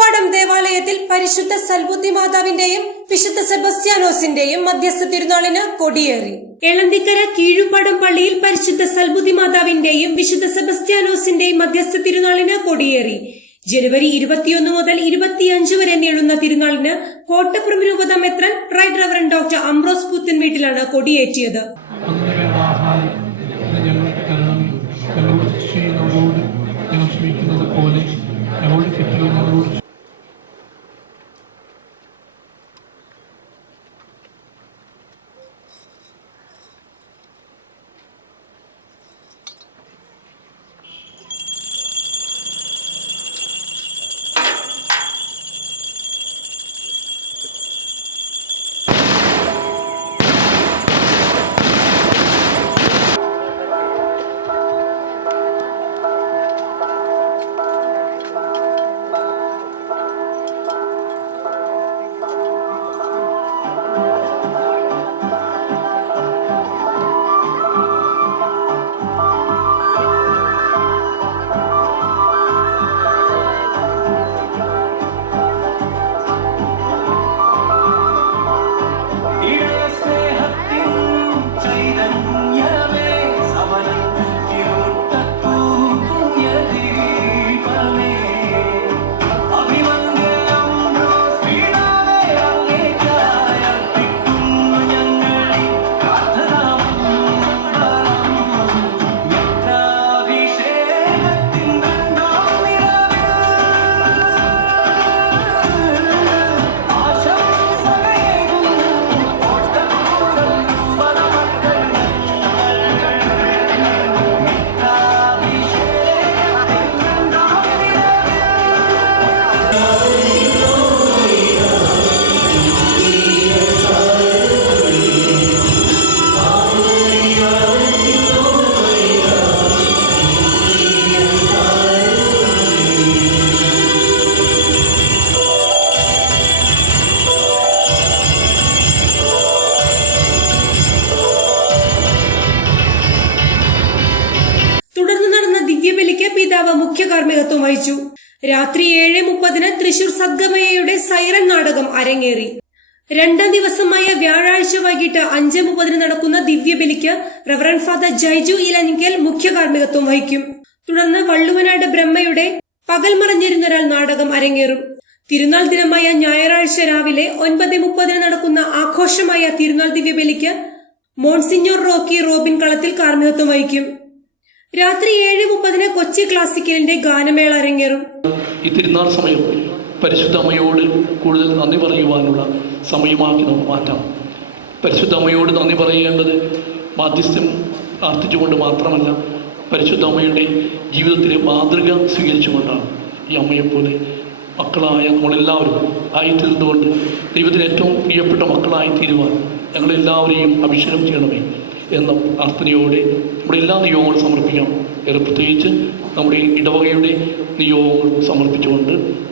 കീഴുപ്പാടം ദേവാലയത്തിൽ പരിശുദ്ധ സൽബുദ്ധി മാതാവിന്റെയും വിശുദ്ധ സെബസ്ത്യാനോസിന്റെയും മധ്യസ്ഥ തിരുനാളിന് കൊടിയേറി. എളന്തിക്കര കീഴുപ്പാടം പള്ളിയിൽ പരിശുദ്ധ സൽബുദ്ധി മാതാവിന്റെയും വിശുദ്ധ സെബസ്ത്യാനോസിന്റെയും മധ്യസ്ഥ തിരുനാളിന് കൊടിയേറി. ജനുവരി 21 മുതൽ 25 വരെ നീളുന്ന തിരുനാളിന് കോട്ടപ്പുറം രൂപത മെത്രാൻ റൈറ്റ് റവറൻഡ് ഡോക്ടർ അംബ്രോസ് പുത്തൻ വീട്ടിലാണ് കൊടിയേറ്റിയത്. പിതാവ് മുഖ്യ കാർമ്മികത്വം വഹിച്ചു. രാത്രി 7:30 തൃശൂർ സദ്ഗമയയുടെ സൈറൻ നാടകം അരങ്ങേറി. രണ്ടാം ദിവസമായ വ്യാഴാഴ്ച വൈകിട്ട് 5:30 നടക്കുന്ന ദിവ്യബലിക്ക് റവറൻഡ് ഫാദർ ജൈജു ഇലഞ്ഞിക്കൽ മുഖ്യ കാർമ്മികത്വം വഹിക്കും. തുടർന്ന് വള്ളുവനാട് ബ്രഹ്മയുടെ പകൽ മറഞ്ഞിരുന്നൊരാൾ നാടകം അരങ്ങേറും. തിരുനാൾ ദിനമായ ഞായറാഴ്ച രാവിലെ 9:30 നടക്കുന്ന ആഘോഷമായ തിരുനാൾ ദിവ്യബലിക്ക് മോൺസിഞ്ഞോർ റോക്കി റോബിൻ കളത്തിൽ കാർമ്മികത്വം വഹിക്കും. രാത്രി 7:30 കൊച്ചി ക്ലാസിക്കലിന്റെ ഗാനമേള അരങ്ങേറും. ഈ തിരുനാൾ സമയം പരിശുദ്ധ അമ്മയോട് കൂടുതൽ നന്ദി പറയുവാനുള്ള സമയമാക്കി നമുക്ക് മാറ്റാം. പരിശുദ്ധ അമ്മയോട് നന്ദി പറയേണ്ടത് മാധ്യസ്ഥം പ്രാർത്ഥിച്ചുകൊണ്ട് മാത്രമല്ല, പരിശുദ്ധ അമ്മയുടെ ജീവിതത്തിലെ മാതൃക സ്വീകരിച്ചുകൊണ്ടാണ്. ഈ അമ്മയെപ്പോലെ മക്കളായ നമ്മളെല്ലാവരും ആയിത്തീർന്നുകൊണ്ട് ദൈവത്തിന് ഏറ്റവും പ്രിയപ്പെട്ട മക്കളായി തീരുവാൻ ഞങ്ങളെല്ലാവരെയും അഭിഷേകം ചെയ്യണമേ എന്ന പ്രാർത്ഥനയോടെ നമ്മുടെ എല്ലാ നിയോഗങ്ങളും സമർപ്പിക്കാം. ഏറെ പ്രത്യേകിച്ച് നമ്മുടെ ഇടവകയുടെ നിയോഗങ്ങൾ സമർപ്പിച്ചുകൊണ്ട്